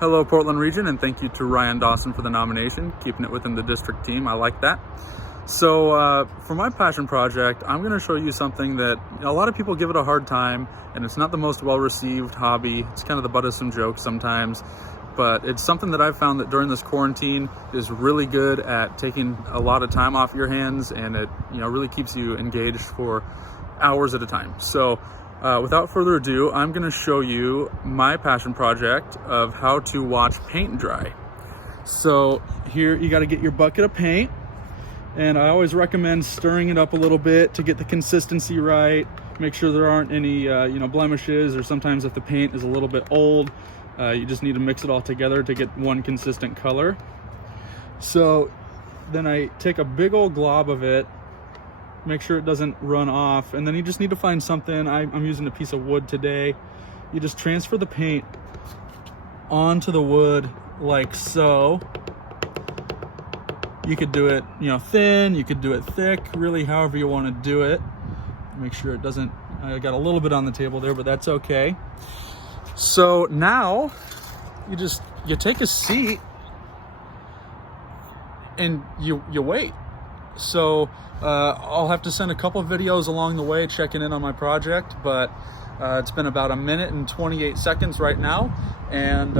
Hello, Portland region, and thank you to Ryan Dawson for the nomination, keeping it within the district team. I like that. So for my passion project, I'm going to show you something that a lot of people give it a hard time, and it's not the most well-received hobby. It's kind of the butt of some jokes sometimes, but it's something that I've found that during this quarantine is really good at taking a lot of time off your hands, and it really keeps you engaged for hours at a time. So without further ado, I'm going to show you my passion project of how to watch paint dry. So here you got to get your bucket of paint, and I always recommend stirring it up a little bit to get the consistency right. Make sure there aren't any blemishes, or sometimes if the paint is a little bit old, you just need to mix it all together to get one consistent color. So then I take a big old glob of it, make sure it doesn't run off, and then you just need to find something. I'm using a piece of wood today. You just transfer the paint onto the wood like so. You could do it thin, you could do it thick, really however you want to do it. Make sure it doesn't, I got a little bit on the table there, but that's okay. So now you take a seat and you wait. So I'll have to send a couple of videos along the way checking in on my project, but it's been about 1 minute and 28 seconds right now, and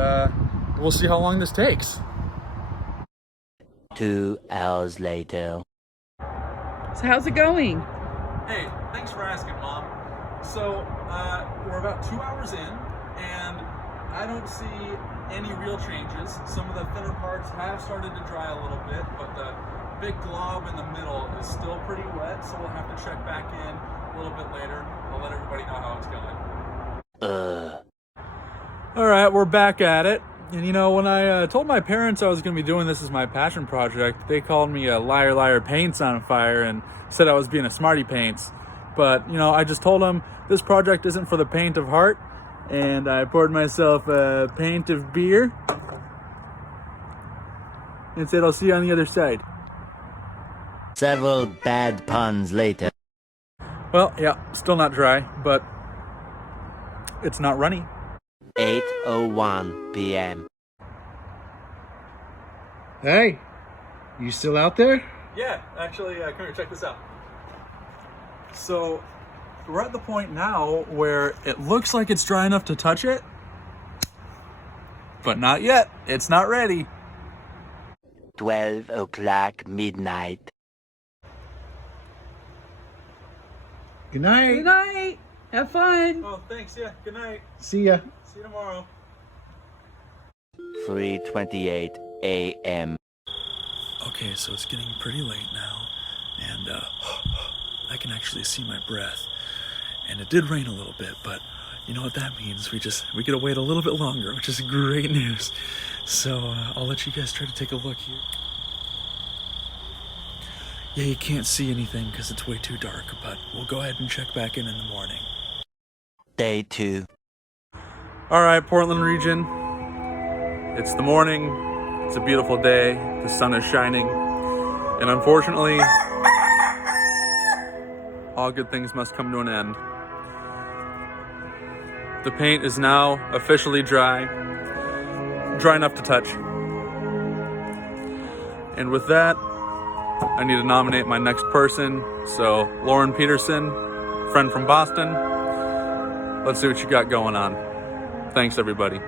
we'll see how long this takes. 2 hours later. So how's it going? Hey, thanks for asking, Mom. So we're about 2 hours in, and I don't see any real changes. Some of the thinner parts have started to dry a little bit, but the big glob in the middle is still pretty wet, so we'll have to check back in a little bit later. I'll let everybody know how it's going. All right, we're back at it. And when I told my parents I was going to be doing this as my passion project, they called me a liar, liar, paints on fire, and said I was being a smarty pants. But, I just told them this project isn't for the paint of heart, and I poured myself a pint of beer and said I'll see you on the other side. Several bad puns later. Well, yeah, still not dry, but it's not runny. 8:01 p.m. Hey, you still out there? Yeah, actually, come here, check this out. So we're at the point now where it looks like it's dry enough to touch it, but not yet. It's not ready. 12 o'clock midnight. Good night. Good night. Have fun. Oh, thanks. Yeah, good night. See ya. See you tomorrow. 3:28 a.m. Okay, so it's getting pretty late now, and I can actually see my breath. And it did rain a little bit, but you know what that means? We get to wait a little bit longer, which is great news. So I'll let you guys try to take a look here. Yeah, you can't see anything because it's way too dark, but we'll go ahead and check back in the morning. Day 2. All right, Portland region. It's the morning. It's a beautiful day. The sun is shining. And unfortunately, all good things must come to an end. The paint is now officially dry enough to touch. And with that, I need to nominate my next person. So, Lauren Peterson, friend from Boston. Let's see what you got going on. Thanks, everybody.